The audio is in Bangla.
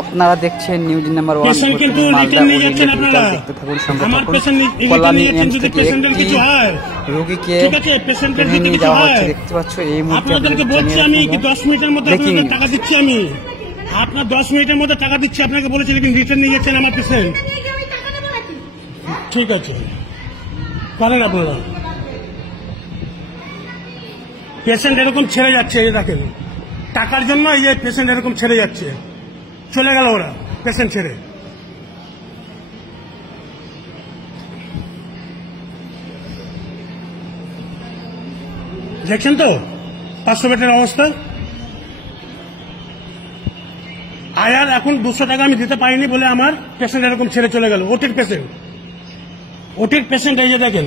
আপনারা দেখছেন নিউজ নাম্বার 1 মালদা দেখতে থাকুন, সঙ্গে থাকুন। কল্যাণী এমস থেকে একটি রোগীকে নিয়ে যাওয়া হচ্ছে, দেখতে পাচ্ছ এই মুহূর্তে। আপনাদেরকে বলছি আমি 10 মিনিটের মধ্যে আপনাদের টাকা দিচ্ছি। আমি আপনার 10 মিনিটের মধ্যে টাকা দিচ্ছি। আপনাকে বলেছি লেকিন রিটার্ন নিয়ে যাচ্ছেন আমার পেশেন্ট। ঠিক আছে, করেন আপনারা। পেশেন্ট এরকম ছেড়ে যাচ্ছে, এই দেখেন টাকার জন্য এই যে পেশেন্ট এরকম ছেড়ে যাচ্ছে, চলে গেল ওরা পেশেন্ট ছেড়ে। দেখছেন তো 500 বেডের অবস্থা। আয়ার এখন 200 টাকা আমি দিতে পারিনি বলে আমার পেশেন্ট এরকম ছেড়ে চলে গেল। ওটির পেশেন্ট এই যে দেখেন।